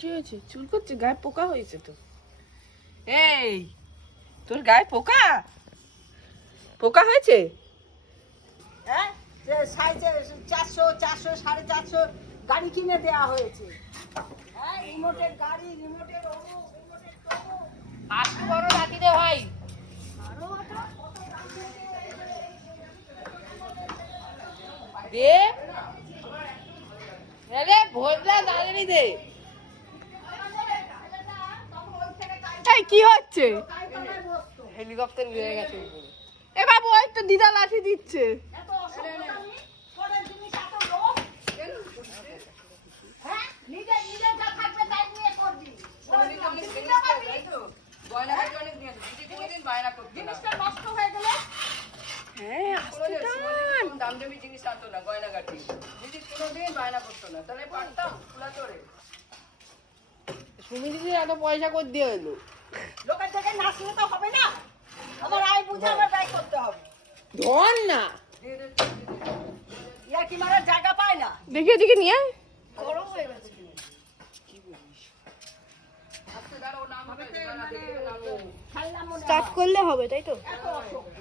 কি হয়েছে? চুল করছে? গায়ে পোকা হয়েছে তো। এই তোর গায়ে পোকা পোকা হয়েছে? হ্যাঁ, যে সাইজে 400 400 450 গাড়ি কিনে দেওয়া হয়েছে। হ্যাঁ, রিমোটের গাড়ি, রিমোটের অমুক, রিমোটের তমুক। আসতে বড় রাতি রে ভাই। আরো একটা কত দাম দে আরে ভোজলা দাঁড়ানি দে। এই কি হচ্ছে? হেলিকপ্টার উড়ে গেছে উপরে। এ বাবু ওই তো দিদা লাঠি দিচ্ছে। এত অসভ্যতামি, পরের জিনিস এত লোভ। হ্যাঁ, নিজের নিজের যা থাকবে তাই নিয়ে করবি। জিনিসটা নষ্ট হয়ে গেলে হ্যাঁ আস্তে টান। দাম দামি জিনিস আনতো না, গয়নাগাটি দিদি কোনোদিন বায়না করতো না, তাহলে পারতাম খোলা চড়ে। সুমি দিদি এত পয়সা করে দিয়ে এলো। লোকের থেকে নাচলে তো হবে না। আমার আয় বুঝে আমার ব্যয় করতে হবে। ধর না। ইয়া কি মারার জায়গা পায় না। দেখি এদিকে নিয়ে আয়। গরম হয়ে গেছে। আজকে দাঁড়াও নাম হবে, গয়না দেখে নামো। খাইলাম মনে স্টার্ট করলে হবে তাই তো? এত অসভ্য।